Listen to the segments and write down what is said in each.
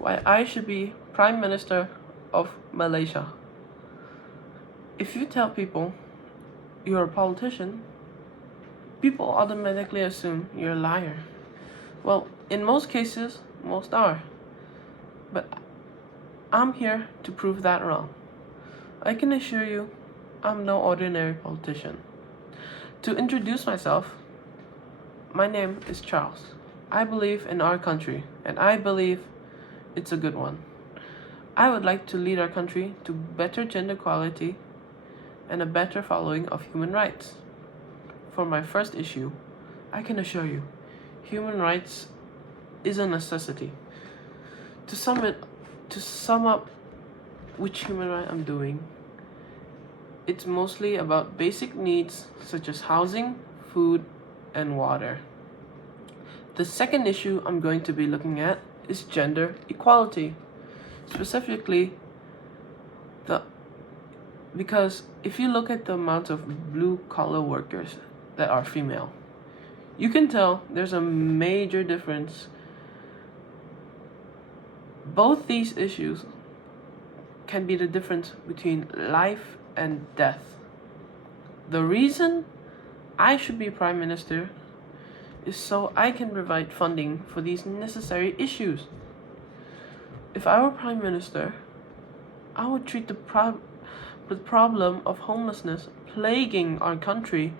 why I should be Prime Minister of Malaysia. If you tell people you're a politician, people automatically assume you're a liar. Well, in most cases, most are. But I'm here to prove that wrong. I can assure you, I'm no ordinary politician. To introduce myself, my name is Charles. I believe in our country, and I believe it's a good one. I would like to lead our country to better gender equality and a better following of human rights. For my first issue, I can assure you, human rights is a necessity. To sum up which human right I'm doing, it's mostly about basic needs such as housing, food, and water. The second issue I'm going to be looking at is gender equality. Specifically, because if you look at the amount of blue-collar workers that are female, you can tell there's a major difference. Both these issues can be the difference between life and death. The reason I should be Prime Minister is so I can provide funding for these necessary issues. If I were Prime Minister, I would treat the problem of homelessness plaguing our country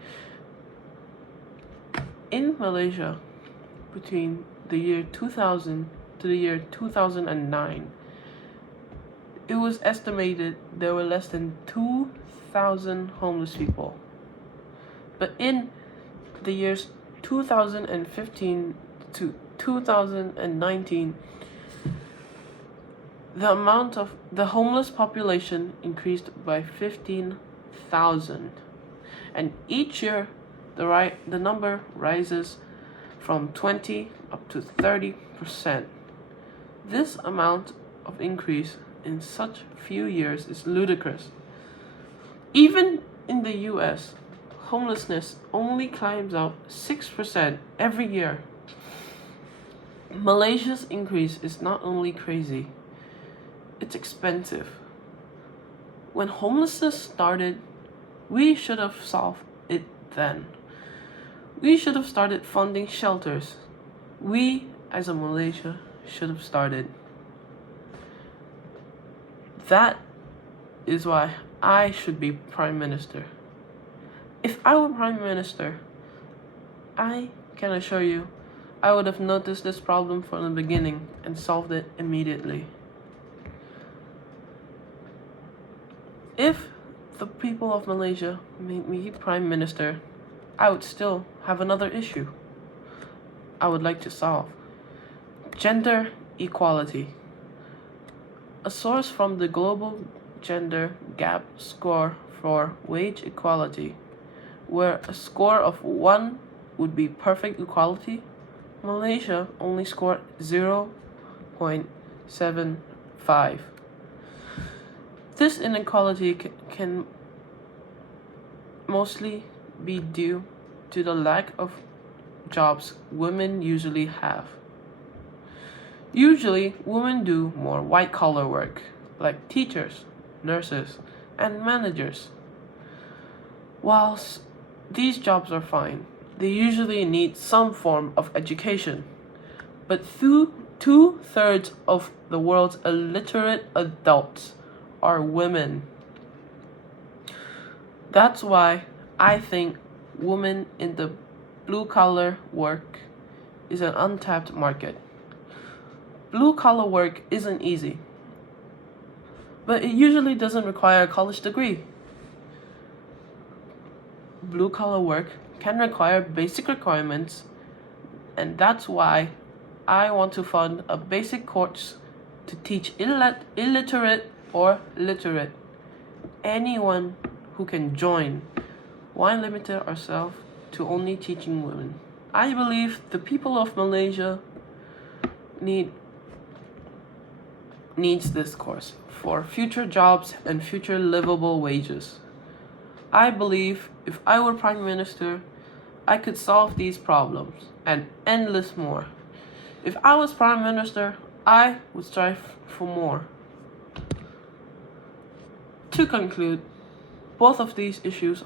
in Malaysia between the year 2000 to the year 2009. It was estimated there were less than 2,000 homeless people. But in the years 2015 to 2019, the amount of the homeless population increased by 15,000. And each year, the number rises from 20 up to 30%. This amount of increase in such few years is ludicrous. Even in the US, homelessness only climbs up 6% every year. Malaysia's increase is not only crazy, it's expensive. When homelessness started, we should have solved it then. We should have started funding shelters. We, as a Malaysia, should have started. That is why I should be Prime Minister. If I were Prime Minister, I can assure you, I would have noticed this problem from the beginning and solved it immediately. If the people of Malaysia made me Prime Minister, I would still have another issue I would like to solve. Gender equality. A source from the Global Gender Gap Score for Wage Equality, where a score of 1 would be perfect equality, Malaysia only scored 0.75. This inequality can mostly be due to the lack of jobs women usually have. Usually, women do more white-collar work, like teachers, nurses, and managers. Whilst these jobs are fine, they usually need some form of education. But 2/3 of the world's illiterate adults are women. That's why I think women in the blue-collar work is an untapped market. Blue-collar work isn't easy, but it usually doesn't require a college degree. Blue-collar work can require basic requirements, and that's why I want to fund a basic course to teach illiterate or literate anyone who can join. Why limit ourselves to only teaching women? I believe the people of Malaysia needs this course for future jobs and future livable wages. I believe if I were Prime Minister, I could solve these problems and endless more. If I was Prime Minister, I would strive for more. To conclude, both of these issues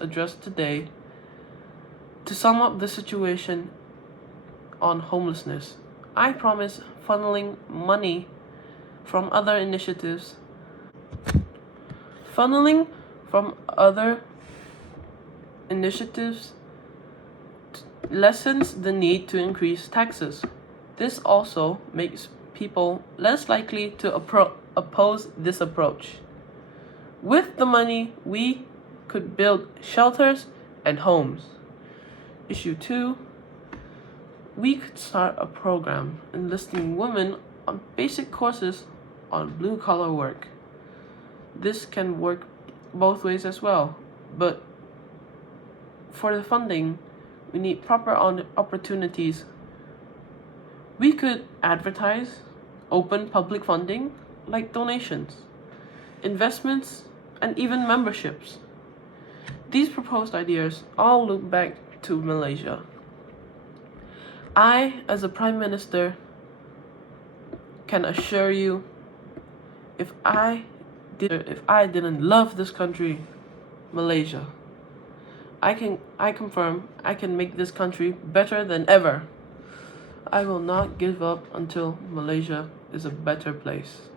addressed today. To sum up the situation on homelessness, I promise funneling money from other initiatives, funneling from other initiatives lessens the need to increase taxes. This also makes people less likely to oppose this approach. With the money, we could build shelters and homes. Issue 2, we could start a program enlisting women on basic courses on blue-collar work. This can work both ways as well, but for the funding, we need proper opportunities. We could advertise, open public funding, like donations, investments, and even memberships. These proposed ideas all look back to Malaysia. I, as a Prime Minister, can assure you, if I didn't love this country, Malaysia, I confirm I can make this country better than ever. I will not give up until Malaysia is a better place.